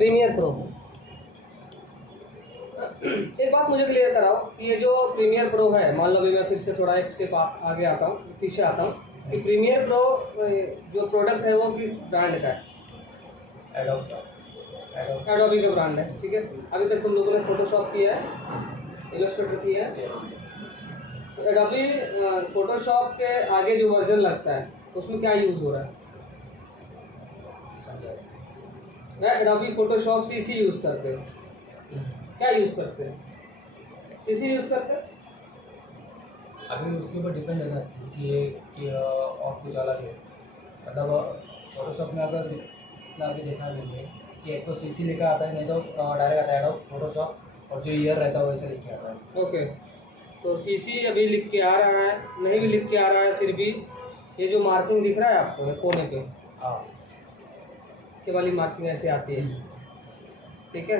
Premiere pro. एक बात मुझे क्लियर कराओ कि ये जो प्रीमियर प्रो है, मान लो अभी मैं फिर से थोड़ा एक स्टेप आगे आता हूँ, पीछे आता हूँ, कि प्रीमियर प्रो जो प्रोडक्ट है वो किस ब्रांड का है? एडोबी का ब्रांड है, ठीक है। अभी तक तुम लोगों ने फोटोशॉप किया है, इलस्ट्रेटर किया है, तो एडोबी फोटोशॉप के आगे जो वर्जन लगता है उसमें क्या यूज़ हो रहा है? एडोबी फोटोशॉप सीसी यूज़ करते हो, क्या यूज़ करते हैं? सीसी यूज़ करते हैं। अभी उसके ऊपर डिपेंड है ना, सीसी कि और कुछ अलग है। मतलब फोटोशॉप में अगर इतना भी देखा मिले कि एक तो सीसी लेकर आता है, नहीं तो डायरेक्ट आता है फोटोशॉप, और जो ईयर रहता है वैसे लिख के आता है। ओके, तो सीसी अभी लिख के आ रहा है, नहीं भी लिख के आ रहा है, फिर भी ये जो मार्किंग दिख रहा है आपको ये कोने पे, हाँ, ये वाली मार्किंग ऐसे आती है, ठीक है।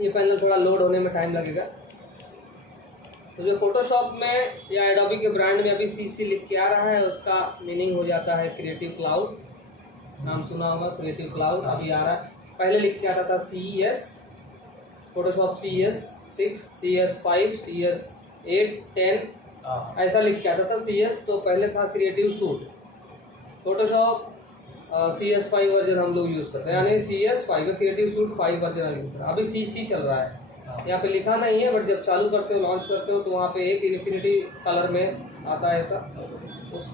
ये पैनल थोड़ा लोड होने में टाइम लगेगा। तो जो फोटोशॉप में या एडोबी के ब्रांड में अभी सीसी लिख के आ रहा है, उसका मीनिंग हो जाता है क्रिएटिव क्लाउड। नाम सुना होगा, क्रिएटिव क्लाउड अभी आ रहा है। पहले लिख के आता था CES, Photoshop CES 6, CES 5, CES 8, 10, ऐसा लिख के आता था CES। तो पहले था creative suit, Photoshop CES 5 version हम लोग यूज़ करते हैं, यानी CES 5 creative suit 5 version use करते हैं। अभी CC चल रहा है, यहाँ पे लिखा नहीं है, बट जब चालू करते हो, लॉन्च करते हो, तो वहाँ पे एक इन्फिनिटी कलर में आता है ऐसा,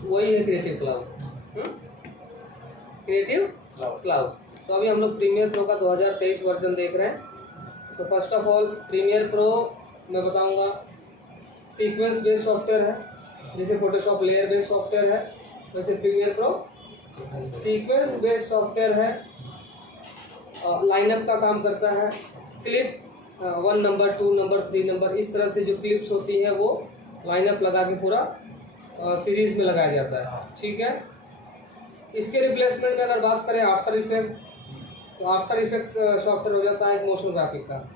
वही है क्रिएटिव क्लाउड, क्रिएटिव क्लाउड। तो अभी हम लोग प्रीमियर प्रो का 2023 वर्जन देख रहे हैं। तो first of all Premiere Pro मैं बताऊंगा सीक्वेंस बेस्ड सॉफ्टवेयर है, जैसे फोटोशॉप लेयर बेस्ड सॉफ्टवेयर है, वैसे Premiere Pro sequence based software है। लाइनअप का काम करता है, क्लिप 1 नंबर 2 नंबर 3 नंबर, इस तरह से जो क्लिप्स होती है वो लाइनअप लगा के पूरा सीरीज में लगाया जाता है, ठीक है। इसके रिप्लेसमेंट में अगर बात करें आफ्टर इफेक्ट, तो आफ्टर इफेक्ट सॉफ्टवेयर हो जाता है मोशन ग्राफिक का,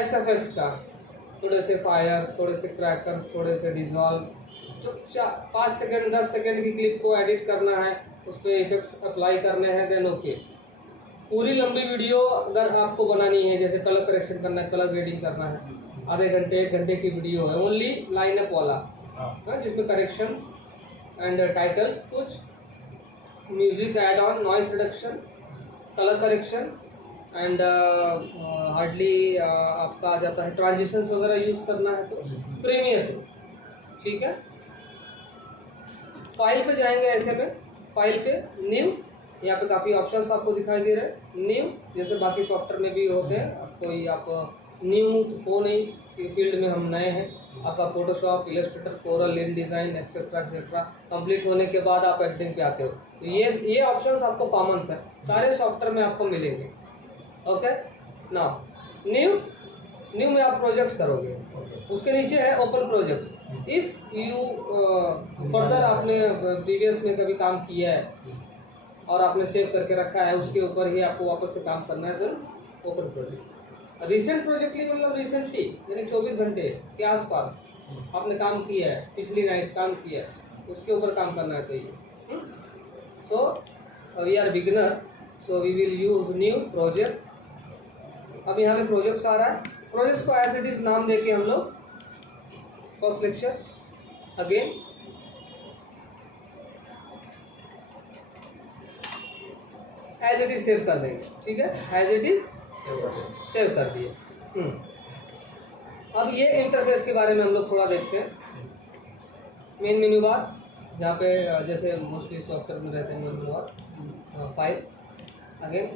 SFX का, थोड़े से फायर, थोड़े से क्रैकर, थोड़े से डिजॉल्व, जो 5 सेकेंड 10 सेकेंड की क्लिप को एडिट करना है, उस पर इफेक्ट्स अप्लाई करने हैं, देन ओके। पूरी लंबी वीडियो अगर आपको बनानी है, जैसे कलर करेक्शन करना है, कलर ग्रेडिंग करना है, आधे घंटे 1 घंटे की वीडियो है, ओनली लाइनअप वाला, जिसमें करेक्शंस एंड टाइटल्स, कुछ music add on, noise reduction, colour correction and hardly आपका आ जाता है ट्रांजिशंस वगैरह यूज़ करना है, तो प्रीमियर प्रो, ठीक है। फाइल पे जाएंगे, ऐसे में फाइल पे न्यू, यहाँ पे काफ़ी ऑप्शंस आपको दिखाई दे रहे हैं। न्यू जैसे बाकी सॉफ्टवेयर में भी होते हैं, कोई आप न्यू हो नहीं, फील्ड में हम नए हैं। आपका फोटोशॉप, इलस्ट्रेटर, कोरल, इन डिज़ाइन एक्सेट्रा एक्सेट्रा कंप्लीट होने के बाद आप एडिटिंग पे आते हो, तो ये ऑप्शंस आपको कॉमन है, सारे सॉफ्टवेयर में आपको मिलेंगे। ओके, नाउ न्यू में आप प्रोजेक्ट्स करोगे, उसके नीचे है open projects. If you further आपने प्रीवियस में कभी काम किया है और आपने सेव करके रखा है, उसके ऊपर ही आपको वापस से काम करना है, तो ओपन प्रोजेक्ट। रिसेंट प्रोजेक्टली मतलब रिसेंटली, यानी 24 घंटे के आसपास आपने काम किया है, पिछली नाइट काम किया है, उसके ऊपर काम करना है, तो ये so we are beginner, so we will use new project. अब यहाँ पे प्रोजेक्ट्स आ रहा है, प्रोजेक्ट्स को एज इट इज़ नाम देके हम लोग first lecture again as it is save कर देंगे, ठीक है, एज इट इज सेव कर दिए। अब ये इंटरफेस के बारे में हम लोग थोड़ा देखते हैं। मेन मेन्यू बार, जहाँ पे जैसे मोस्टली सॉफ्टवेयर में रहते हैं menu bar, file, again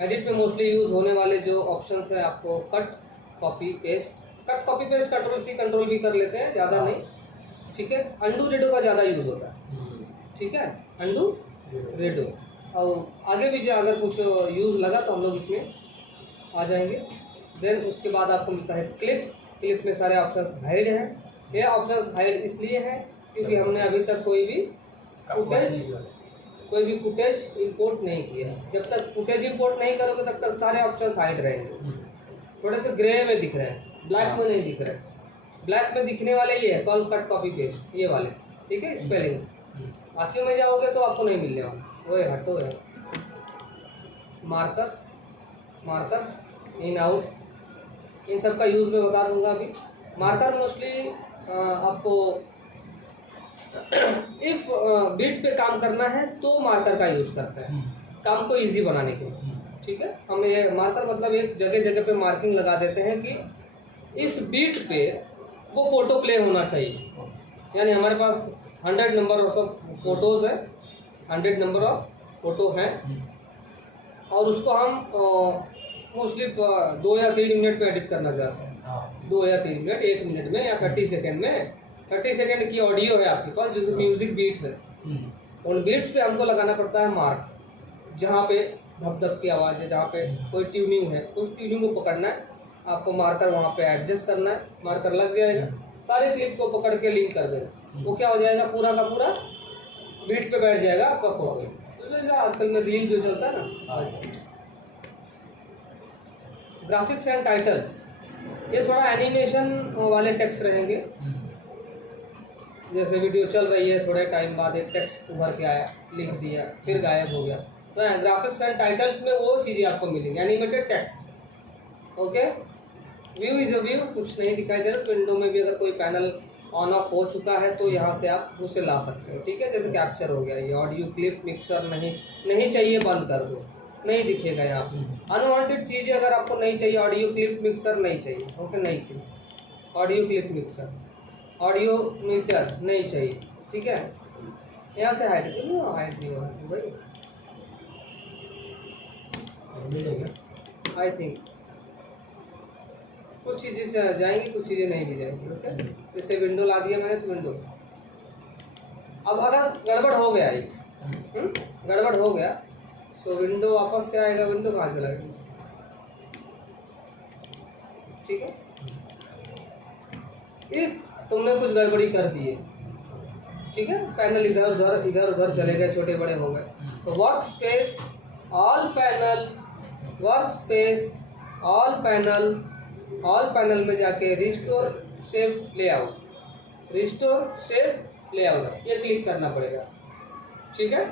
edit में मोस्टली यूज़ होने वाले जो ऑप्शंस है आपको cut copy paste, control C control V कर लेते हैं, ज़्यादा नहीं, ठीक है। अंडू रेडो का ज़्यादा यूज़ होता है, ठीक है, अंडू रेडो। और आगे भी जो अगर कुछ यूज़ लगा तो हम लोग इसमें आ जाएंगे। देन उसके बाद आपको मिलता है क्लिप में सारे ऑप्शंस हाइड हैं। ये ऑप्शंस हाइड इसलिए हैं क्योंकि हमने अभी तक कोई भी फुटेज इंपोर्ट नहीं किया है। जब तक फुटेज इंपोर्ट नहीं करोगे तब तक सारे ऑप्शंस हाइड रहेंगे। थोड़े से ग्रे में दिख रहे हैं, ब्लैक में नहीं दिख रहे। ब्लैक में दिखने वाले ये है कॉल कट कॉपी पेस्ट, ये वाले, ठीक है, स्पेलिंग्स। बाकी में जाओगे तो आपको नहीं मिलने वाला। वो हटो है मार्कर्स, मार्कर्स इन आउट, इन सब का यूज़ मैं बता दूंगा अभी। मार्कर मोस्टली आपको इफ बीट पे काम करना है तो मार्कर का यूज़ करते हैं काम को इजी बनाने के लिए, ठीक है। हम ये मार्कर मतलब एक जगह जगह पे मार्किंग लगा देते हैं कि इस बीट पे वो फोटो प्ले होना चाहिए, यानी हमारे पास 100 नंबर ऑफ फोटोज़ है, 100 नंबर ऑफ फोटो हैं और उसको हम मोस्टली 2 या 3 मिनट में एडिट करना चाहते हैं। 2 या 3 मिनट, 1 मिनट में या 30 सेकेंड में। 30 सेकेंड की ऑडियो है आपके पास जो म्यूजिक बीट है, उन बीट्स पे हमको लगाना पड़ता है मार्क, जहाँ पे धप धप की आवाज़ है, जहाँ पे कोई ट्यूनिंग है, उस ट्यूनिंग को पकड़ना है आपको, मार्कर वहाँ पे एडजस्ट करना है, मार्कर लग जाएगा, सारे क्लिप को पकड़ के लिंक कर देना, वो क्या हो जाएगा पूरा का पूरा बीट पे बैठ जाएगा आपका फोटो। तो आजकल में रील जो चलता है ना, ग्राफिक्स एंड टाइटल्स, ये थोड़ा एनिमेशन वाले टेक्स्ट रहेंगे। जैसे वीडियो चल रही है, थोड़े टाइम बाद एक टेक्स्ट उभर के आया, लिख दिया, फिर गायब हो गया, तो ग्राफिक्स एंड टाइटल्स में वो चीज़ें आपको मिलेंगी, animated text. Okay, view is a view, कुछ नहीं दिखाई दे रहा। विंडो में भी अगर कोई पैनल ऑन ऑफ हो चुका है तो यहाँ से आप उसे ला सकते हो, ठीक है। जैसे कैप्चर हो गया, ये ऑडियो क्लिप मिक्सर नहीं चाहिए, बंद कर दो, नहीं दिखेगा यहाँ पे। अनवांटेड चीज़ें अगर आपको नहीं चाहिए, ऑडियो क्लिप मिक्सर नहीं चाहिए, ओके, नहीं चाहिए audio clip mixer, audio meter नहीं चाहिए, ठीक है। यहाँ से हाइड नहीं हो रहा भाई, आई थिंक कुछ चीज़ें जाएंगी, कुछ चीज़ें नहीं भी जाएंगी, ओके। जैसे विंडो ला दिया मैंने, तो विंडो अब अगर गड़बड़ हो गया, ये गड़बड़ हो गया तो विंडो वापस से आएगा, विंडो कहाँ चला गया, ठीक है। इफ तुमने कुछ गड़बड़ी कर दी है, ठीक है, पैनल इधर उधर चले गए, छोटे बड़े हो गए, तो work space all panel, work space all panel में जाके restore save layout, restore save layout, ये क्लिक करना पड़ेगा, ठीक है।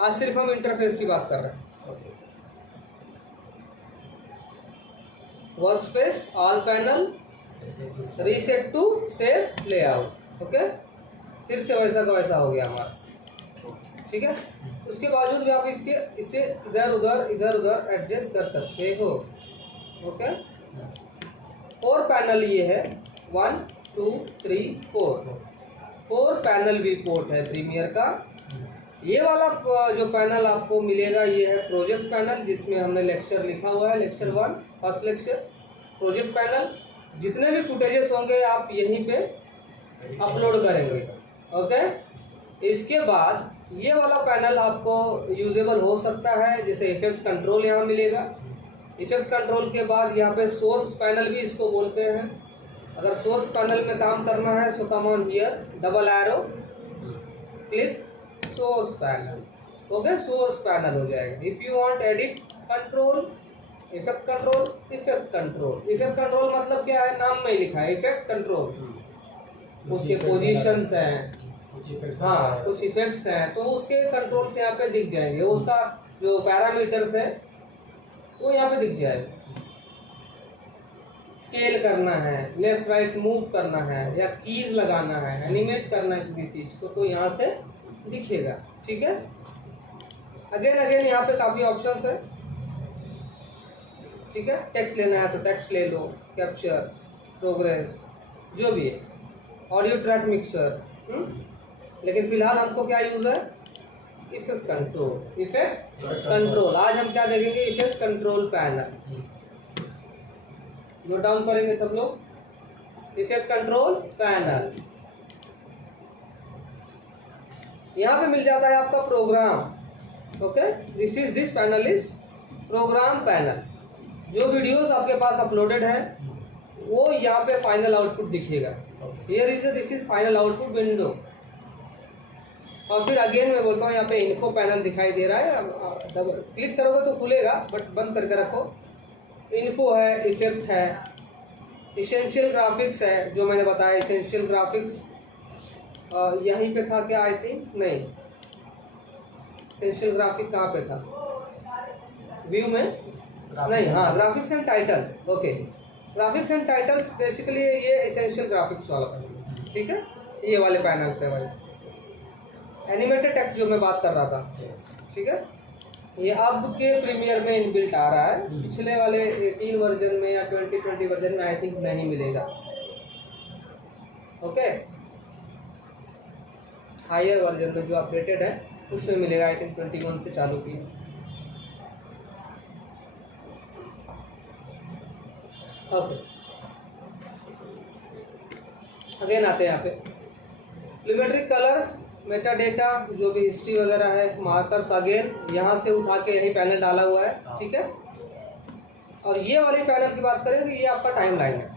आज सिर्फ हम इंटरफेस की बात कर रहे हैं। Work space all panel reset to save layout, okay, फिर से वैसा का वैसा हो गया हमारा, ठीक है। उसके बावजूद भी आप इसे इधर उधर एडजस्ट कर सकते हो, ओके। 4 पैनल ये है, 1 2 3 4 पैनल भी पोर्ट है प्रीमियर का। ये वाला जो पैनल आपको मिलेगा ये है प्रोजेक्ट पैनल, जिसमें हमने लेक्चर लिखा हुआ है, lecture 1 first lecture, project panel. जितने भी फुटेजेस होंगे आप यहीं पे अपलोड करेंगे, ओके। इसके बाद ये वाला पैनल आपको यूजेबल हो सकता है, जैसे इफेक्ट कंट्रोल यहाँ मिलेगा। इफेक्ट कंट्रोल के बाद यहाँ पे सोर्स पैनल भी इसको बोलते हैं। अगर सोर्स पैनल में काम करना है so come on here, double arrow, click source panel, okay, source panel हो जाएगा। If you want edit control, effect control, effect control, effect control मतलब क्या है, नाम में ही लिखा है इफेक्ट कंट्रोल, उसके पोजीशंस हैं, हाँ कुछ इफेक्ट्स हैं, तो उसके कंट्रोल्स यहाँ पे दिख जाएंगे, उसका जो पैरामीटर्स है वो यहाँ पे दिख जाएगा। स्केल करना है, लेफ्ट राइट मूव करना है, या कीज लगाना है, एनिमेट करना है किसी चीज़ को, तो यहाँ से दिखेगा, ठीक है। अगेन यहाँ पे काफ़ी ऑप्शंस है, ठीक है। टेक्स्ट लेना है तो टेक्स्ट ले लो, कैप्चर, प्रोग्रेस, जो भी है, ऑडियो ट्रैक मिक्सर, लेकिन फिलहाल हमको क्या यूज़ है, इफेक्ट कंट्रोल, इफेक्ट कंट्रोल। आज हम क्या देखेंगे, effect control panel, note down करेंगे सब लोग, इफेक्ट कंट्रोल पैनल। यहाँ पे मिल जाता है आपका program, okay, this panel is program panel. जो वीडियोस आपके पास अपलोडेड हैं वो यहाँ पे फाइनल आउटपुट दिखेगा, this is final output window. और फिर अगेन मैं बोलता हूँ यहाँ पे इन्फो पैनल दिखाई दे रहा है, क्लिक करोगे तो खुलेगा, बट बंद करके रखो। इन्फो है, इफेक्ट है, इसेंशियल ग्राफिक्स है, जो मैंने बताया इसेंशियल ग्राफिक्स, यहीं पे था क्या? आई थिंक नहीं, एसेंशियल ग्राफिक कहाँ पे था? व्यू में नहीं, हाँ graphics and titles. Okay, graphics and titles basically ये एसेंशियल ग्राफिक्स वाला पैनल, ठीक है, ये वाले पैनल्स है भाई। एनिमेटेड टेक्स्ट जो मैं बात कर रहा था, ठीक है, ये अब के प्रीमियर में इनबिल्ट आ रहा है। पिछले वाले 18 वर्जन में या 2020 वर्जन में आई थिंक नहीं मिलेगा। ओके, हायर वर्जन में जो अपडेटेड है उसमें मिलेगा। आई थिंक 21 से चालू की। ओके, अगेन आते हैं यहाँ पे लिमेट्रिक कलर, मेटा डेटा, जो भी हिस्ट्री वगैरह है, मार्कर्स अगेन यहाँ से उठा के यही पैनल डाला हुआ है, ठीक है। और ये वाली पैनल की बात करें तो ये आपका टाइम लाइन है,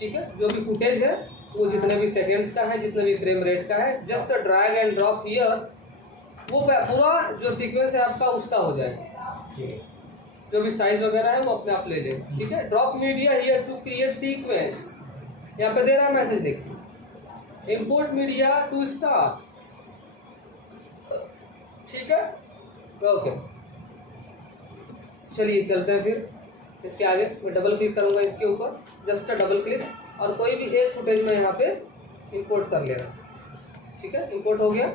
ठीक है। जो भी फुटेज है वो जितने भी सेकेंड्स का है, जितने भी फ्रेम रेट का है, just drag and drop here, वो पूरा जो सीक्वेंस है आपका उसका हो जाएगा। जो भी साइज वगैरह है वो अपने आप ले ले, ठीक है। Drop media here to create sequence, यहाँ पे दे रहा है मैसेज, देखिए इंपोर्ट मीडिया टू स्टार्ट, ठीक है। ओके, चलिए चलते हैं फिर इसके आगे। मैं डबल क्लिक करूंगा इसके ऊपर, जस्ट डबल क्लिक, और कोई भी एक फुटेज में यहाँ पे इंपोर्ट कर लेना, ठीक है। इंपोर्ट हो गया,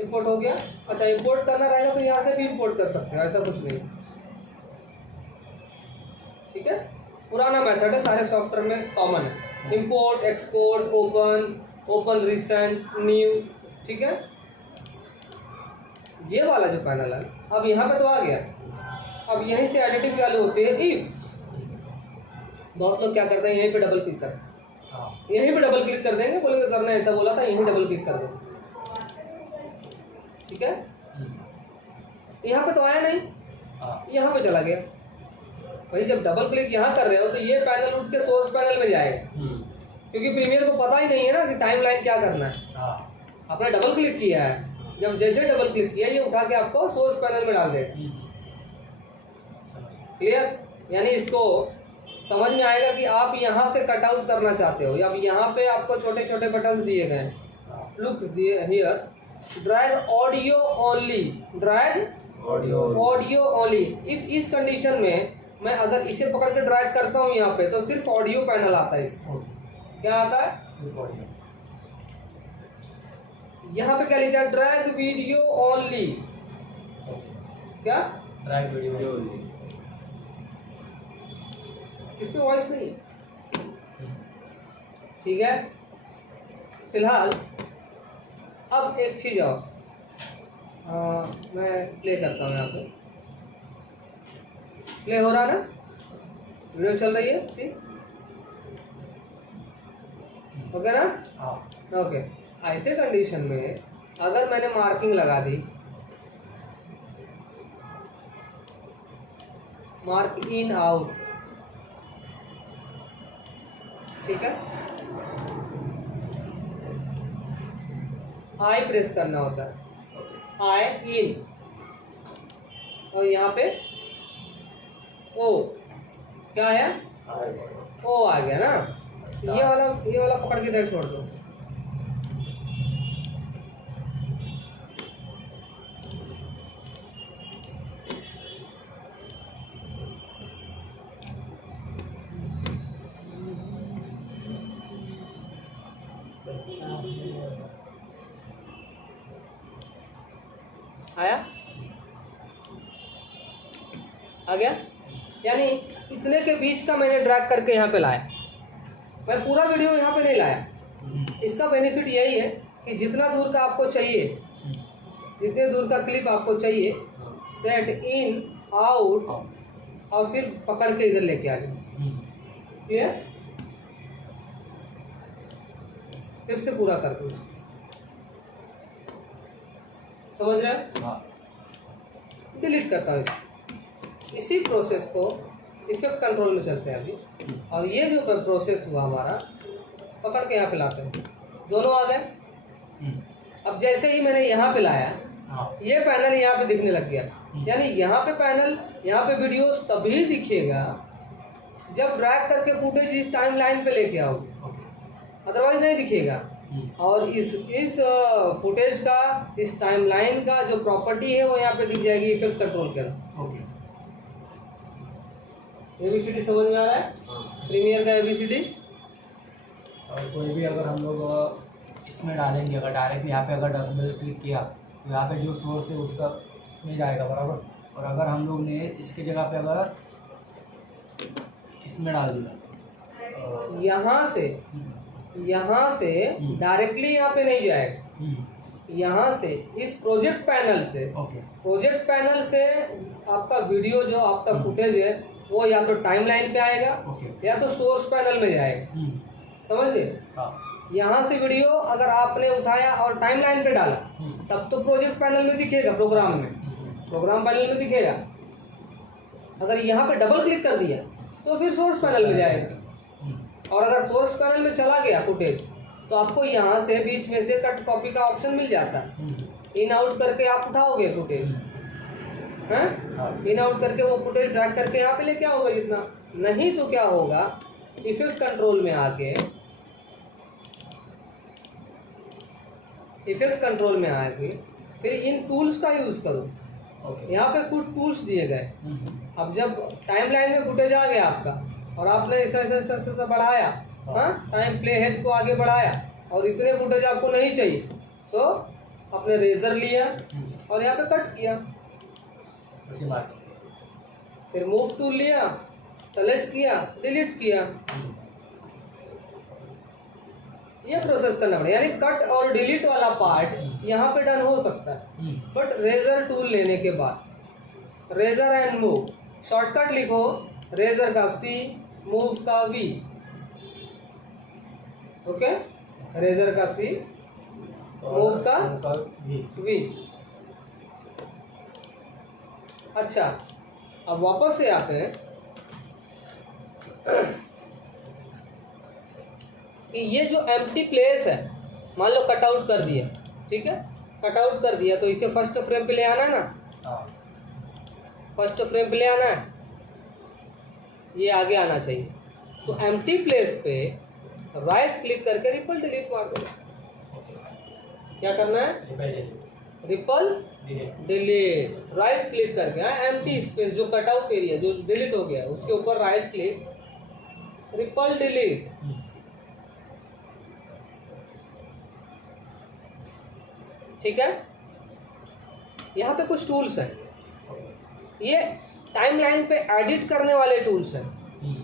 इंपोर्ट हो गया। अच्छा, इंपोर्ट करना रहेगा तो यहाँ से भी इंपोर्ट कर सकते हो, ऐसा कुछ नहीं, ठीक है। पुराना मेथड है, सारे सॉफ्टवेयर में कॉमन है। Import, export, open recent, new, ठीक है। ये वाला जो पैनल है अब यहाँ पे तो आ गया। अब यहीं से एडिटिंग चालू होती है। इफ बहुत लोग क्या करते हैं, यहीं पे डबल क्लिक करते, यहीं पे डबल क्लिक कर देंगे, बोलेंगे सर ने ऐसा बोला था, यहीं डबल क्लिक कर दो, ठीक है। यहाँ पे तो आया नहीं, यहाँ पे चला गया भाई। जब डबल क्लिक यहाँ कर रहे हो तो ये पैनल उठ के सोर्स पैनल में जाएगा, क्योंकि प्रीमियर को पता ही नहीं है ना कि टाइमलाइन क्या करना है। आपने डबल क्लिक किया है, जब जैसे डबल क्लिक किया ये उठा के आपको सोर्स पैनल में डाल देगा। क्लियर? यानी इसको समझ में आएगा कि आप यहाँ से कट आउट करना चाहते हो। अब यहाँ पे आपको छोटे छोटे बटन दिए गए हैं, look here, drag audio only, drag audio only. If इस कंडीशन में मैं अगर इसे पकड़ के ड्रैग करता हूँ यहाँ पे तो सिर्फ ऑडियो पैनल आता है। इसको क्या आता है? सिर्फ ऑडियो। यहाँ पे क्या लिखा है? Drag video only. क्या? Drag video only. इसमें वॉइस नहीं, ठीक है। फिलहाल अब एक चीज आओ, मैं प्ले करता हूँ। यहाँ पे प्ले हो रहा है ना, वीडियो चल रही है, सी ओके ना? ओके। ऐसे कंडीशन में अगर मैंने मार्किंग लगा दी, मार्क इन आउट, ठीक है, आई प्रेस करना होता है, आई इन, और यहाँ पे ओ, क्या आया? ओ आ गया ना। ये वाला पकड़ के इधर छोड़ दो। आया? आ गया? यानी इतने के बीच का मैंने ड्रैग करके यहाँ पे लाया, मैं पूरा वीडियो यहाँ पे नहीं लाया। इसका बेनिफिट यही है कि जितना दूर का आपको चाहिए, जितने दूर का क्लिप आपको चाहिए, सेट इन आउट और फिर पकड़ के इधर लेके आ जाए, ये फिर से पूरा कर दो। समझ रहे हैं? डिलीट करता हूँ इसी प्रोसेस को। इफेक्ट कंट्रोल में चलते हैं अभी, और ये जो प्रोसेस हुआ हमारा, पकड़ के यहाँ पे लाते हैं, दोनों आ गए। अब जैसे ही मैंने यहाँ पे लाया, ये पैनल यहाँ पे दिखने लग गया। यानी यहाँ पे पैनल, यहाँ पे वीडियोस तभी दिखेगा जब ड्रैग करके फुटेज इस टाइम लाइन पे लेके आओगे, अदरवाइज नहीं दिखेगा। और इस फुटेज का, इस टाइमलाइन का जो प्रॉपर्टी है वो यहाँ पे दिख जाएगी इफेक्ट कंट्रोल के अंदर। ओके। एबीसीडी समझ में आ रहा है? प्रीमियर का एबीसीडी। और कोई भी अगर हम लोग इसमें डालेंगे, अगर डायरेक्ट यहाँ पे अगर डबल क्लिक किया तो यहाँ पे जो सोर्स है उसका उसमें जाएगा बराबर। और अगर हम लोग ने इसके जगह पे अगर इसमें डाल दिया यहाँ से डायरेक्टली यहाँ पे नहीं जाएगा, यहाँ से इस प्रोजेक्ट पैनल से, प्रोजेक्ट पैनल से आपका वीडियो जो आपका फुटेज है वो या तो टाइमलाइन पे आएगा या तो सोर्स पैनल में जाएगा। समझ गए? यहाँ से वीडियो अगर आपने उठाया और टाइमलाइन पे डाला तब तो प्रोजेक्ट पैनल में दिखेगा, प्रोग्राम पैनल में दिखेगा। अगर यहाँ पे डबल क्लिक कर दिया तो फिर सोर्स पैनल में जाएगा। और अगर सोर्स पैनल में चला गया फुटेज तो आपको यहाँ से बीच में से कट कॉपी का ऑप्शन मिल जाता है। इन आउट करके आप उठाओगे फुटेज, इन आउट करके वो फुटेज ड्रैग करके यहाँ पे लेके आओगे जितना। नहीं तो क्या होगा, इफेक्ट कंट्रोल में आके फिर इन टूल्स का यूज करो। यहाँ पे कुछ टूल्स दिए गए। अब जब टाइमलाइन में फुटेज आ गया आपका और आपने ऐसा बढ़ाया, टाइम प्ले हेड को आगे बढ़ाया और इतने फुटेज आपको नहीं चाहिए, सो आपने रेजर लिया और यहाँ पे कट किया, फिर मूव टूल लिया, सेलेक्ट किया, डिलीट किया। ये प्रोसेस करना पड़ेगा। यानी कट और डिलीट वाला पार्ट यहाँ पे डन हो सकता है, बट रेजर टूल लेने के बाद, रेजर एंड मूव, शॉर्टकट लिखो, रेजर का C, मूव का V। ओके, रेजर का C, मूव का V। अच्छा, अब वापस से आते हैं कि ये जो एम्प्टी प्लेस है, मान लो कट आउट कर दिया, ठीक है, कट आउट कर दिया तो इसे फर्स्ट फ्रेम पे ले आना है ना, फर्स्ट फ्रेम पे ले आना है, ये आगे आना चाहिए। तो एम्प्टी प्लेस पे राइट क्लिक करके रिपल डिलीट मार दो। क्या करना है? रिपल डिलीट, राइट क्लिक करके एम्प्टी स्पेस जो कट आउट एरिया जो डिलीट हो गया उसके ऊपर राइट क्लिक, रिपल डिलीट। ठीक है, यहाँ पे कुछ टूल्स हैं, ये टाइमलाइन पे एडिट करने वाले टूल्स हैं,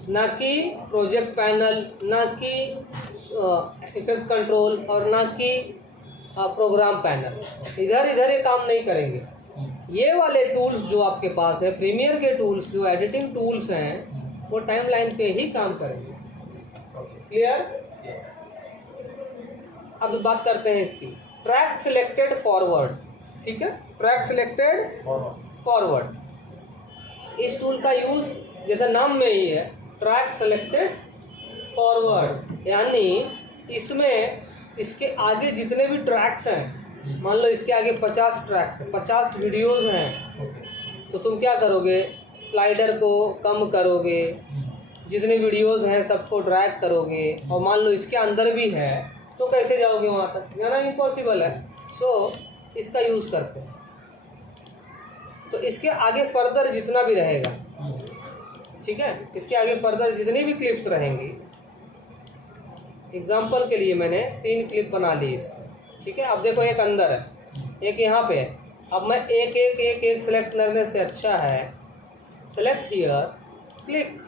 ना कि प्रोजेक्ट पैनल, ना कि इफेक्ट कंट्रोल और ना कि प्रोग्राम पैनल। इधर ये काम नहीं करेंगे। ये वाले टूल्स जो आपके पास है, प्रीमियर के टूल्स जो एडिटिंग टूल्स हैं, वो टाइमलाइन पे ही काम करेंगे। क्लियर? अब बात करते हैं इसकी ट्रैक सिलेक्टेड फॉरवर्ड। ठीक है, ट्रैक सिलेक्टेड फॉरवर्ड। इस टूल का यूज जैसा नाम में ही है, ट्रैक सिलेक्टेड फॉरवर्ड, यानी इसमें इसके आगे जितने भी ट्रैक्स हैं, मान लो इसके आगे 50 ट्रैक्स हैं, 50 वीडियोस हैं, तो तुम क्या करोगे? स्लाइडर को कम करोगे, जितने वीडियोस हैं सबको ड्रैग करोगे, और मान लो इसके अंदर भी है तो कैसे जाओगे वहाँ तक? जाना इम्पॉसिबल है। सो इसका यूज़ करते हैं। तो इसके आगे फर्दर जितना भी रहेगा, ठीक है, इसके आगे फर्दर जितनी भी क्लिप्स रहेंगी, एग्जाम्पल के लिए मैंने 3 क्लिप बना ली इसकी। ठीक है, अब देखो एक अंदर है, एक यहाँ पे है। अब मैं एक सेलेक्ट करने से अच्छा है सेलेक्ट हियर, क्लिक,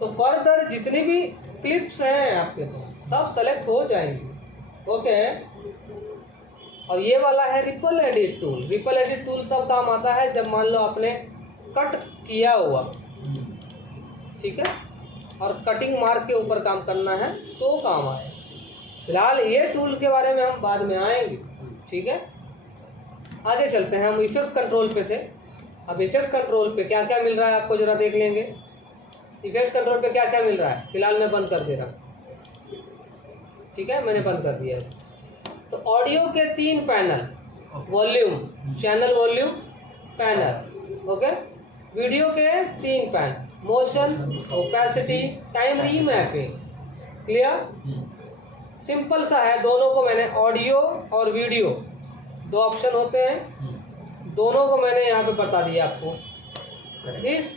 तो फर्दर जितनी भी क्लिप्स हैं आपके तो सब सेलेक्ट हो जाएंगे। ओके, और ये वाला है ripple edit tool. Ripple edit tool तब काम आता है जब मान लो आपने कट किया हुआ, ठीक है, और कटिंग मार्क के ऊपर काम करना है तो काम आए। फिलहाल ये टूल के बारे में हम बाद में आएंगे। ठीक है, आगे चलते हैं। हम इफेक्ट कंट्रोल पे थे। अब इफेक्ट कंट्रोल पे क्या क्या मिल रहा है आपको जरा देख लेंगे। इफेक्ट कंट्रोल पे क्या क्या मिल रहा है, फिलहाल मैं बंद कर दे रहा हूँ। ठीक है, मैंने बंद कर दिया इसे। तो ऑडियो के 3 panel, volume, channel volume, panel. Okay, video के 3 panel, motion, opacity, time remapping. Clear? Simple सा है, दोनों को मैंने ऑडियो और वीडियो दो ऑप्शन होते हैं, दोनों को मैंने यहाँ पे बता दिया आपको।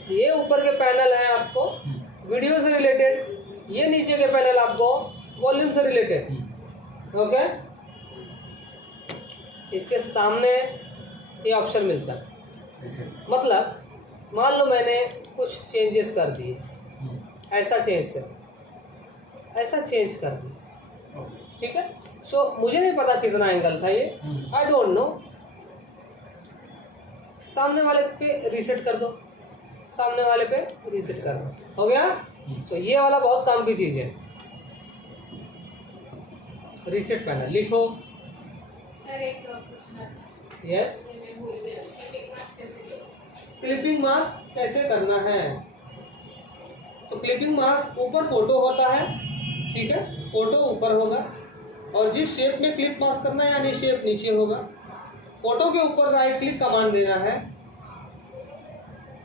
ये ऊपर के पैनल हैं आपको वीडियो से रिलेटेड, ये नीचे के पैनल आपको वॉल्यूम से रिलेटेड। ओके, इसके सामने ये ऑप्शन मिलता है। मतलब मान लो मैंने कुछ चेंजेस कर दिए, ऐसा चेंज कर दिया, ठीक है। सो मुझे नहीं पता कितना एंगल था ये, आई डोंट नो। सामने वाले पे रीसेट कर दो, सामने वाले पे रीसेट कर दो, हो गया। सो ये वाला बहुत काम की चीज़ है। रीसेट पैनल लिखो। सर एक पूछना था। यस, मैं भूल गई, क्लिपिंग मास्क कैसे करें? क्लिपिंग मास्क कैसे करना है? तो क्लिपिंग मास्क ऊपर फोटो होता है, ठीक है, फोटो ऊपर होगा और जिस शेप में क्लिप मास्क करना है यानी शेप नीचे होगा। फोटो के ऊपर राइट क्लिक कमांड देना है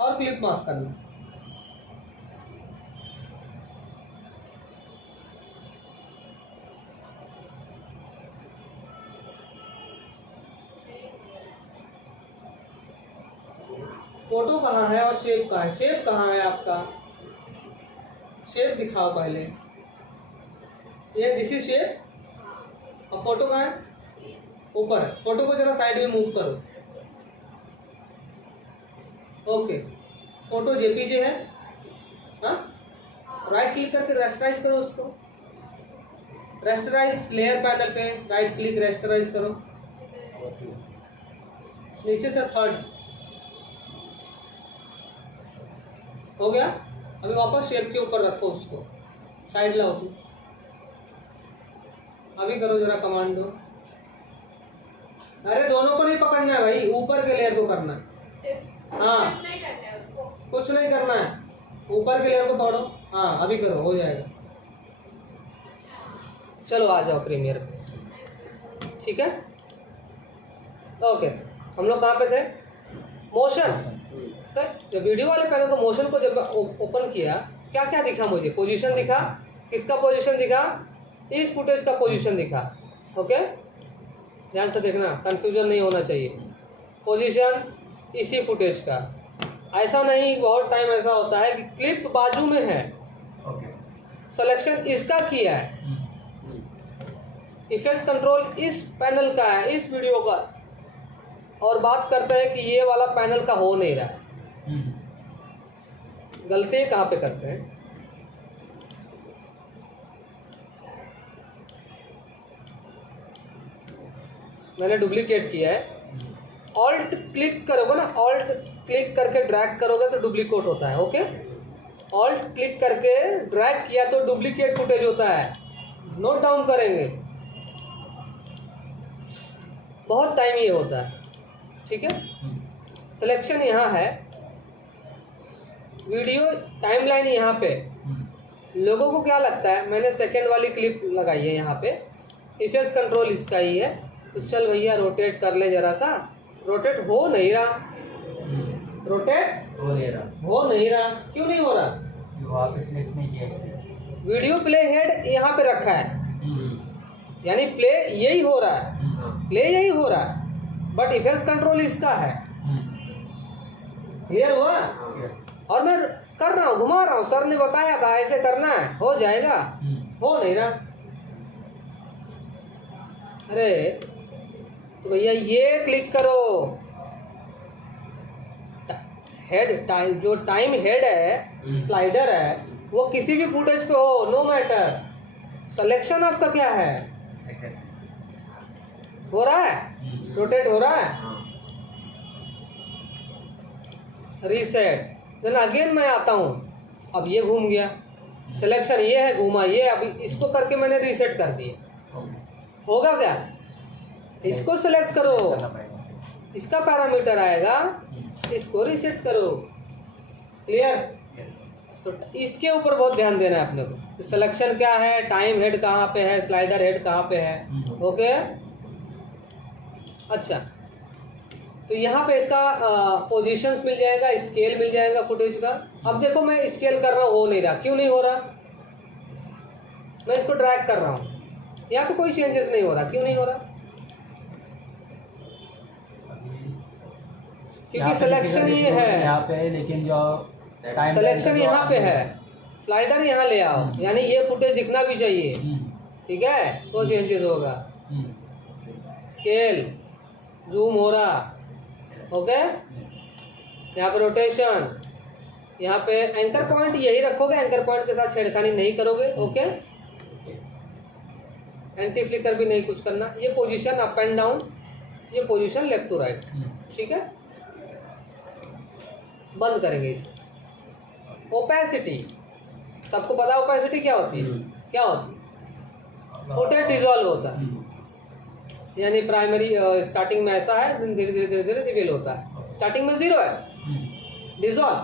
और क्लिप मास्क करना है। फोटो कहाँ है और शेप कहाँ है? शेप कहाँ है आपका? शेप दिखाओ पहले, ये दिस इज शेप। और फोटो कहाँ है? ऊपर है। फोटो को जरा साइड में मूव करो। ओके, फोटो जेपीजे है, हाँ, राइट क्लिक करके रेस्टराइज करो उसको। रेस्टराइज लेयर पैनल पे राइट क्लिक रेस्टराइज करो, नीचे से थर्ड हो गया। अभी वापस शेप के ऊपर रखो उसको, साइड लाओ तुम। अभी करो जरा कमांड दो। अरे दोनों को नहीं पकड़ना है भाई, ऊपर के लेयर को करना है। हाँ, नहीं करना है उसको। कुछ नहीं करना है, ऊपर के लेयर को पकड़ो। हाँ अभी करो, हो जाएगा। चलो आ जाओ प्रीमियर पे, ठीक है। ओके, हम लोग कहाँ पे थे? मोशन। तो वीडियो वाले पैनल को, मोशन को जब ओपन किया, क्या क्या दिखा मुझे? पोजीशन दिखा। किसका पोजीशन दिखा? इस फुटेज का पोजीशन दिखा। ओके, ध्यान से देखना, कंफ्यूजन नहीं होना चाहिए। पोजीशन इसी फुटेज का, ऐसा नहीं, बहुत टाइम ऐसा होता है कि क्लिप बाजू में है, सिलेक्शन इसका किया है, इफेक्ट कंट्रोल इस पैनल का है, इस वीडियो का, और बात करते हैं कि ये वाला पैनल का हो नहीं रहा है। गलती कहाँ पे करते हैं? मैंने डुप्लीकेट किया है। ऑल्ट क्लिक करोगे ना, ऑल्ट क्लिक करके ड्रैग करोगे तो डुप्लीकेट होता है। ओके, ऑल्ट क्लिक करके ड्रैग किया तो डुप्लीकेट फुटेज होता है। नोट डाउन करेंगे, बहुत टाइम ये होता है, ठीक है। सिलेक्शन यहाँ है, वीडियो टाइमलाइन यहाँ पे। लोगों को क्या लगता है मैंने सेकंड वाली क्लिप लगाई है यहाँ पे, इफेक्ट कंट्रोल इसका ही है, तो चल भैया रोटेट कर ले जरा सा। रोटेट हो नहीं रहा, रोटेट हो नहीं रहा। क्यों नहीं हो रहा? वहाँ पे सिलेक्ट नहीं किया इसलिए। वीडियो प्ले हेड यहाँ पे रखा है, यानी प्ले यही हो रहा है, प्ले यही हो रहा है, बट इफेक्ट कंट्रोल इसका है। क्लियर हुआ? और मैं कर रहा हूँ, घुमा रहा हूँ, सर ने बताया था ऐसे करना है, हो जाएगा। हो नहीं रहा। अरे तो भैया ये क्लिक करो, हेड टाइम, जो टाइम हेड है, स्लाइडर है, वो किसी भी फुटेज पे हो, नो मैटर। सिलेक्शन आपका क्या है? हो रहा है, रोटेट हो रहा है, रीसेट। देन अगेन मैं आता हूँ, अब ये घूम गया, सिलेक्शन ये है, घूमा ये, अभी इसको करके मैंने रीसेट कर दिया। होगा क्या? इसको सेलेक्ट करो, इसका पैरामीटर आएगा, इसको रीसेट करो। क्लियर? तो इसके ऊपर बहुत ध्यान देना है अपने को, सिलेक्शन क्या है, टाइम हेड कहाँ पे है, स्लाइडर हेड कहाँ पे है। ओके, अच्छा, तो यहाँ पे इसका पोजीशंस मिल जाएगा, स्केल मिल जाएगा फुटेज का। अब देखो मैं स्केल कर रहा हूँ, हो नहीं रहा। क्यों नहीं हो रहा? मैं इसको ड्रैग कर रहा हूँ, यहाँ पे कोई चेंजेस नहीं हो रहा, क्यों नहीं हो रहा? क्योंकि सिलेक्शन ये है, यहाँ पे है, लेकिन जो टाइम सिलेक्शन यहाँ पे है, स्लाइडर यहाँ ले आओ, यानी ये फुटेज दिखना भी चाहिए, ठीक है, तो चेंजेस होगा। स्केल जूम हो रहा, ओके। यहाँ पे रोटेशन, यहाँ पे एंकर पॉइंट यही रखोगे, एंकर पॉइंट के साथ छेड़खानी नहीं करोगे, ओके। एंटी फ्लिकर भी नहीं कुछ करना। ये पोजीशन अप एंड डाउन, ये पोजीशन लेफ्ट टू राइट, ठीक है। बंद करेंगे इसे। ओपेसिटी, सबको पता है ओपेसिटी क्या होती है? क्या होती है? फुटेज डिजॉल्व होता है, यानी प्राइमरी स्टार्टिंग में ऐसा है, धीरे धीरे धीरे धीरे रिवील होता है। स्टार्टिंग में 0 है, डिजॉल्व,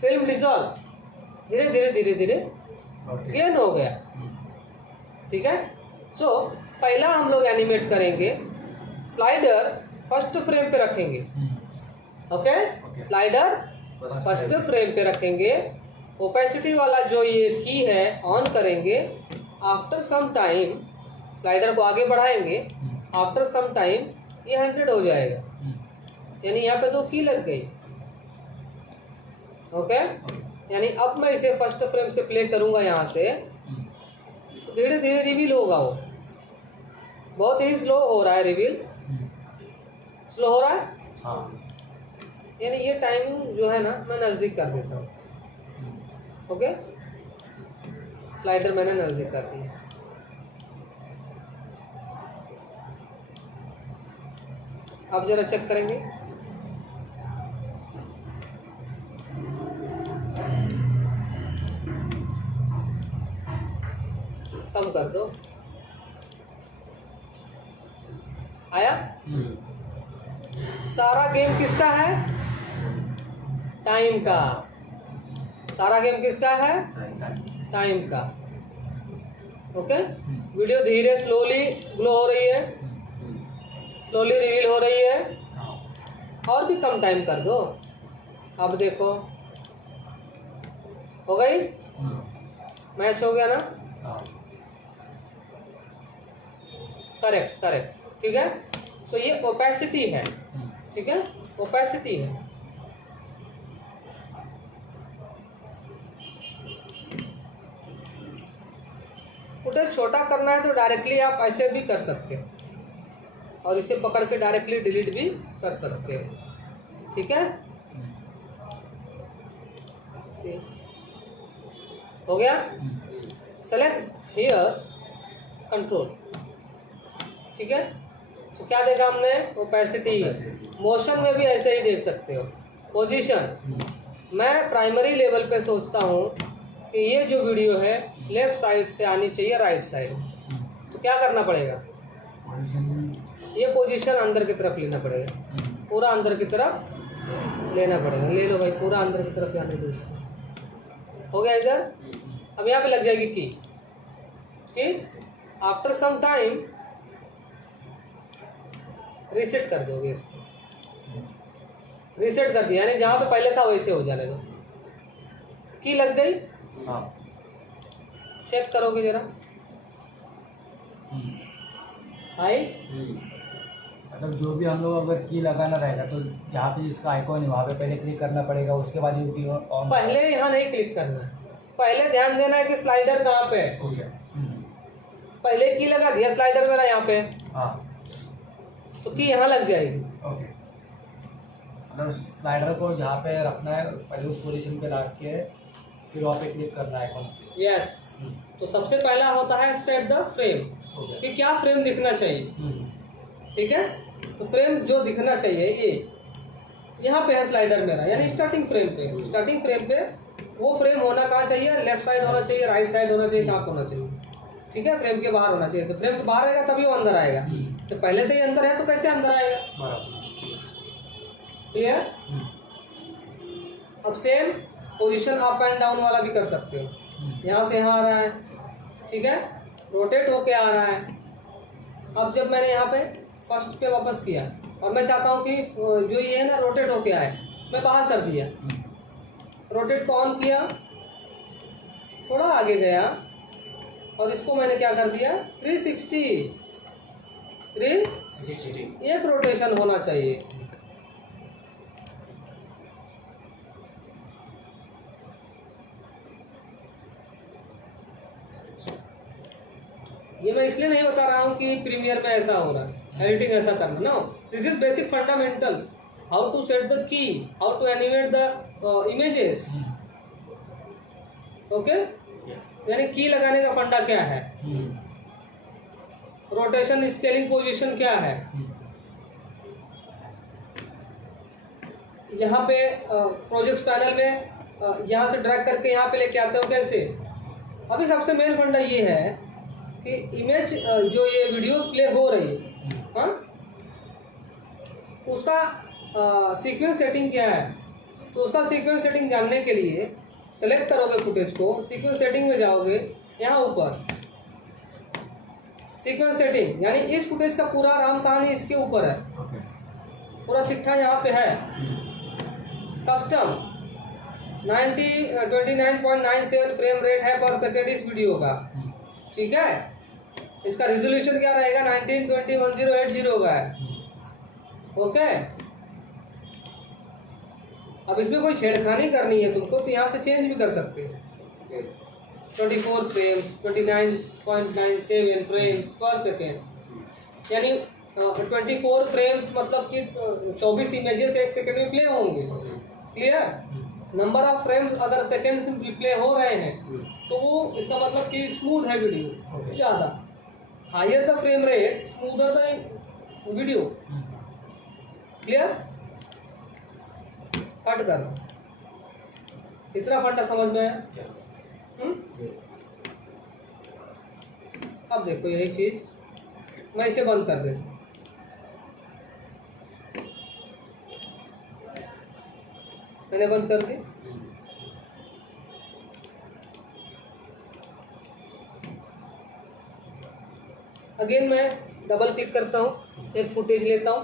फिल्म डिजॉल्व, धीरे धीरे धीरे धीरे गेन हो गया, ठीक है। सो पहला हम लोग एनिमेट करेंगे, स्लाइडर फर्स्ट फ्रेम पे रखेंगे, ओके। स्लाइडर फर्स्ट फ्रेम पे रखेंगे, ओपेसिटी वाला जो ये की है ऑन करेंगे। आफ्टर सम टाइम स्लाइडर को आगे बढ़ाएंगे, आफ्टर सम टाइम ये 100 हो जाएगा, यानी यहाँ पे 2 की लग गई, ओके। यानी अब मैं इसे फर्स्ट फ्रेम से प्ले करूंगा यहाँ से, तो धीरे धीरे रिवील होगा। वो बहुत ही स्लो हो रहा है रिवील, स्लो हो रहा है, यानी ये टाइमिंग जो है ना मैं नज़दीक कर देता हूँ, ओके। स्लाइडर मैंने नज़दीक कर दिया। अब जरा चेक करेंगे, कम कर दो, आया। सारा गेम किसका है? टाइम का। सारा गेम किसका है? टाइम का, ओके। वीडियो धीरे स्लोली ग्लो हो रही है, स्लोली रिवील हो रही है, और भी कम टाइम कर दो। अब देखो हो गई, मैच हो गया ना? करेक्ट करेक्ट, ठीक है। सो ये ओपेसिटी है, ठीक है, ओपेसिटी है। फुटेज छोटा करना है तो डायरेक्टली आप ऐसे भी कर सकते हो, और इसे पकड़ के डायरेक्टली डिलीट भी कर सकते हो, ठीक है। हो गया। सेलेक्ट हियर कंट्रोल, ठीक है। तो क्या देखा हमने? ओपेसिटी। मोशन में भी ऐसे ही देख सकते हो। पोजीशन, मैं प्राइमरी लेवल पे सोचता हूँ कि ये जो वीडियो है लेफ्ट साइड से आनी चाहिए राइट साइड, तो क्या करना पड़ेगा? ये पोजीशन अंदर की तरफ लेना पड़ेगा, पूरा अंदर की तरफ लेना पड़ेगा। ले लो भाई, पूरा अंदर की तरफ आने दो इसको। हो गया इधर। अब यहाँ पे लग जाएगी की। आफ्टर सम टाइम रीसेट कर दोगे इसको, रीसेट कर दिया, यानी जहाँ पे पहले था वैसे हो जाने दो। की लग गई? हाँ। चेक करोगे जरा, आई? मतलब जो भी हम लोग अगर की लगाना रहेगा तो जहाँ पे इसका आइकॉन है वहाँ पे पहले क्लिक करना पड़ेगा, उसके बाद वीडियो ऑन। पहले यहाँ नहीं क्लिक करना है, पहले ध्यान देना है कि स्लाइडर कहाँ पे है। ओके। पहले की लगा दिया स्लाइडर मेरा यहाँ पे, हाँ, तो की यहाँ लग जाएगी। ओके। मतलब स्लाइडर को जहाँ पे रखना है पहले उस पोजीशन पे ला के फिर वहाँ पे क्लिक करना है आइकॉन। यस। तो सबसे पहला होता है सेट द फ्रेम, कि क्या फ्रेम दिखना चाहिए, ठीक है। तो फ्रेम जो दिखना चाहिए ये यहाँ पे है स्लाइडर मेरा, यानी स्टार्टिंग फ्रेम पे। स्टार्टिंग फ्रेम पे वो फ्रेम होना कहाँ चाहिए? लेफ्ट साइड होना चाहिए, राइट साइड होना चाहिए, कहाँ होना चाहिए, ठीक है। फ्रेम के बाहर होना चाहिए। तो फ्रेम के बाहर आएगा तभी वो अंदर आएगा, तो पहले से ही अंदर है तो कैसे अंदर आएगा? क्लियर? अब same position up and down वाला भी कर सकते हो। यहाँ से यहाँ आ रहा है, ठीक है, रोटेट होके आ रहा है। अब जब मैंने यहाँ पे फर्स्ट पे वापस किया और मैं चाहता हूँ कि जो ये है ना रोटेट होके आए, मैं बाहर कर दिया, रोटेट को ऑन किया, थोड़ा आगे गया, और इसको मैंने क्या कर दिया 360 एक रोटेशन होना चाहिए। ये मैं इसलिए नहीं बता रहा हूँ कि प्रीमियर में ऐसा हो रहा है, एडिटिंग ऐसा करना। No, this is basic fundamentals, how to set the key, how to animate the images. Okay, यानी की लगाने का फंडा क्या है, रोटेशन स्केलिंग पोजीशन क्या है। यहाँ पे प्रोजेक्ट्स पैनल में यहाँ से ड्रैग करके यहाँ पे लेके आते हो कैसे। अभी सबसे मेन फंडा ये है कि इमेज जो ये वीडियो प्ले हो रही है, हाँ, उसका सीक्वेंस सेटिंग क्या है। तो उसका सीक्वेंस सेटिंग जानने के लिए सेलेक्ट करोगे फुटेज को, सीक्वेंस सेटिंग में जाओगे, यहाँ ऊपर सीक्वेंस सेटिंग, यानी इस फुटेज का पूरा राम कहानी इसके ऊपर है, पूरा चिट्ठा यहाँ पे है। कस्टम 29.97 फ्रेम रेट है पर सेकेंड इस वीडियो का, ठीक है। इसका रिजोल्यूशन क्या रहेगा 1920x1080 का है। ओके, अब इसमें कोई छेड़खानी करनी है तुमको तो यहाँ से चेंज भी कर सकते हो। 24 फ्रेम्स 29.97 फ्रेम्स पर सेकेंड, यानी 24 फ्रेम्स मतलब कि 24 इमेजेस एक सेकेंड में प्ले होंगे। क्लियर, नंबर ऑफ फ्रेम्स अगर सेकेंड में प्ले हो रहे हैं तो वो इसका मतलब कि स्मूथ है वीडियो ज़्यादा। Higher the frame rate smoother the video. Clear, cut कर, इतना फंडा समझ में आया। अब देखो यही चीज मैं इसे बंद कर देता हूँ। मैंने बंद कर दी। अगेन मैं डबल क्लिक करता हूँ, एक फुटेज लेता हूँ।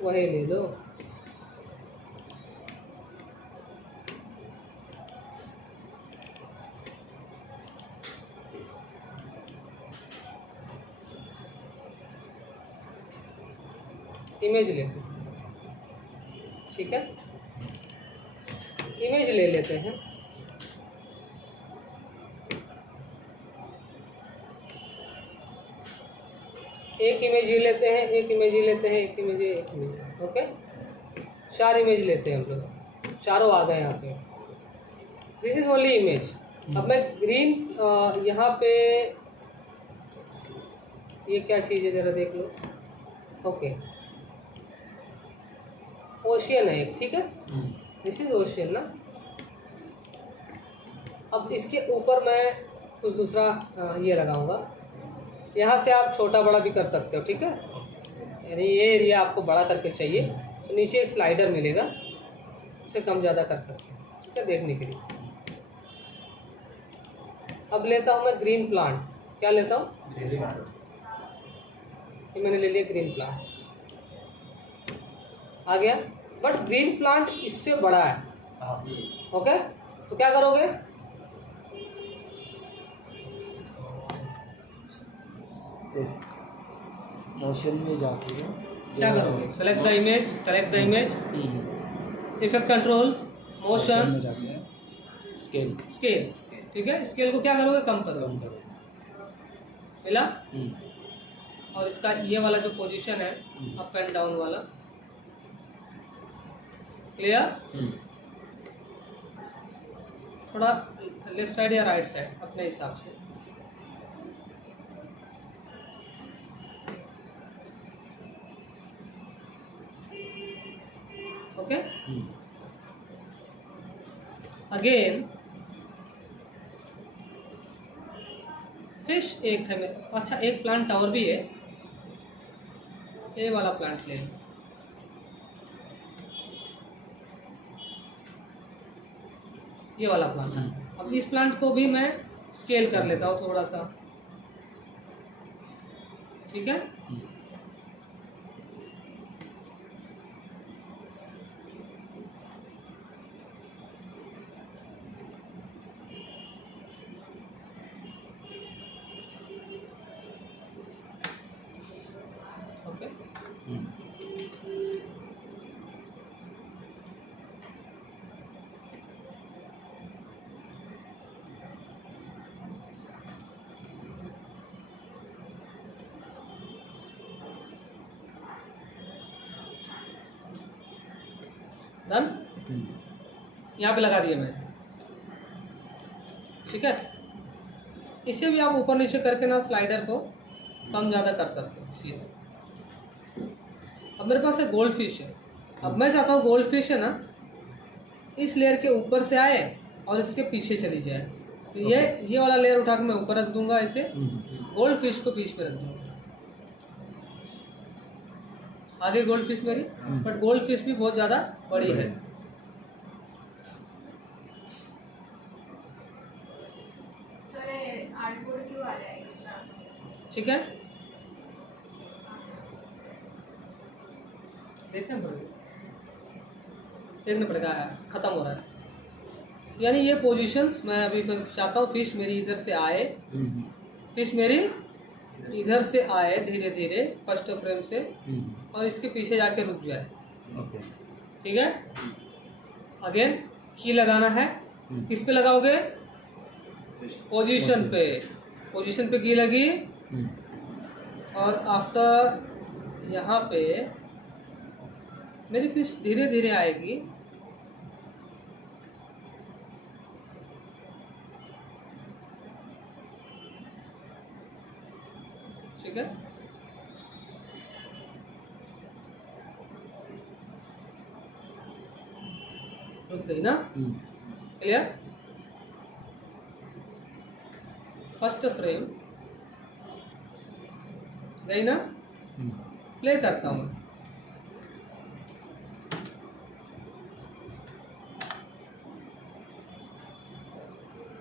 वही ले लो। इमेज लेते हैं, ठीक है, इमेज ले लेते हैं। एक इमेज ही लेते हैं, एक इमेज ही लेते हैं, एक इमेज, एक इमेज। ओके, 4 इमेज लेते हैं हम लोग, चारों आ गए यहाँ पे। This is only image. अब मैं ग्रीन यहाँ पे, ये क्या चीज़ है जरा देख लो। ओके, ओशियन है एक, ठीक है, दिस इज ओशियन ना। अब इसके ऊपर मैं कुछ दूसरा ये लगाऊंगा। यहाँ से आप छोटा बड़ा भी कर सकते हो, ठीक है, यानी ये एरिया आपको बड़ा करके चाहिए तो नीचे एक स्लाइडर मिलेगा, उसे कम ज़्यादा कर सकते हैं, ठीक है, देखने के लिए। अब लेता हूँ मैं ग्रीन प्लांट। क्या लेता हूँ, ये मैंने ले लिया ग्रीन प्लांट, आ गया। बट ग्रीन प्लांट इससे बड़ा है। ओके, तो क्या करोगे, मोशन में जाके क्या करोगे, select the image, select the image, effect control, motion में जाके स्केल, स्केल, ठीक है। स्केल को क्या करोगे, कम करोगे, मिला। और इसका ये वाला जो पोजीशन है अप एंड डाउन वाला, क्लियर। थोड़ा लेफ्ट साइड या राइट साइड अपने हिसाब से। ओके, अगेन फिश एक है मेरे, अच्छा एक प्लांट और भी है, ये वाला प्लांट ले लो। ये वाला प्लांट है। अब इस प्लांट को भी मैं स्केल कर लेता हूँ थोड़ा सा, ठीक है। Okay, done. यहाँ पे लगा दिया मैंने, ठीक है। इसे भी आप ऊपर नीचे करके ना स्लाइडर को कम ज़्यादा कर सकते हो सीधे। अब मेरे पास एक गोल्ड फिश है। अब मैं चाहता हूँ गोल्ड फिश है ना इस लेयर के ऊपर से आए और इसके पीछे चली जाए। तो ये वाला लेयर उठा के मैं ऊपर रख दूंगा, ऐसे गोल्ड फिश को बीच में रख दूंगा। आगे गोल्ड फिश मेरी, बट गोल्ड फिश भी बहुत ज़्यादा बड़ी है। सर ये आर्टबोर्ड क्यों आ रहा है एक्स्ट्रा? ठीक है, देखना पड़ेगा, ख़त्म हो रहा है। यानी ये पोजीशंस मैं अभी चाहता हूँ फिश मेरी इधर से आए, फिश मेरी इधर से आए धीरे धीरे फर्स्ट फ्रेम से, और इसके पीछे जाके रुक जाए। ओके, ठीक है। अगेन की लगाना है, किस पे लगाओगे? पोजीशन पे। पोजीशन पे की लगी, और आफ्टर यहाँ पे मेरी फिश धीरे धीरे आएगी। ठीक है, रुक गई ना? क्लियर? फर्स्ट फ्रेम गई ना? प्ले करता हूँ।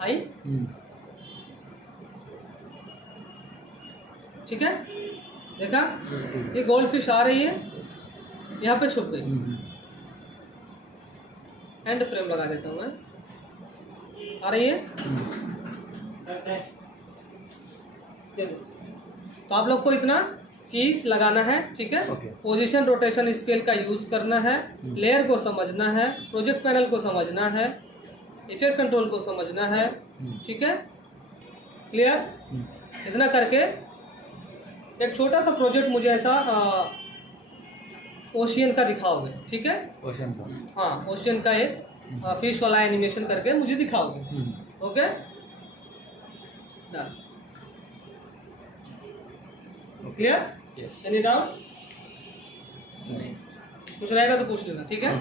आई? ठीक है, देखा? ये गोल्ड फिश आ रही है, यहाँ पे छुप गई। एंड फ्रेम लगा देता हूँ मैं। आ रही है? तो आप लोग को इतना कीज लगाना है, ठीक है। पोजीशन रोटेशन स्केल का यूज करना है, लेयर को समझना है, प्रोजेक्ट पैनल को समझना है, इफेक्ट कंट्रोल को समझना है, ठीक है। क्लियर? इतना करके एक छोटा सा प्रोजेक्ट मुझे ऐसा ओशियन का दिखाओगे, ठीक है। ओशन का, हाँ, ओशियन का एक फिश वाला एनिमेशन करके मुझे दिखाओगे। Okay, done. Clear? Any doubt? कुछ रहेगा तो पूछ लेना, ठीक है।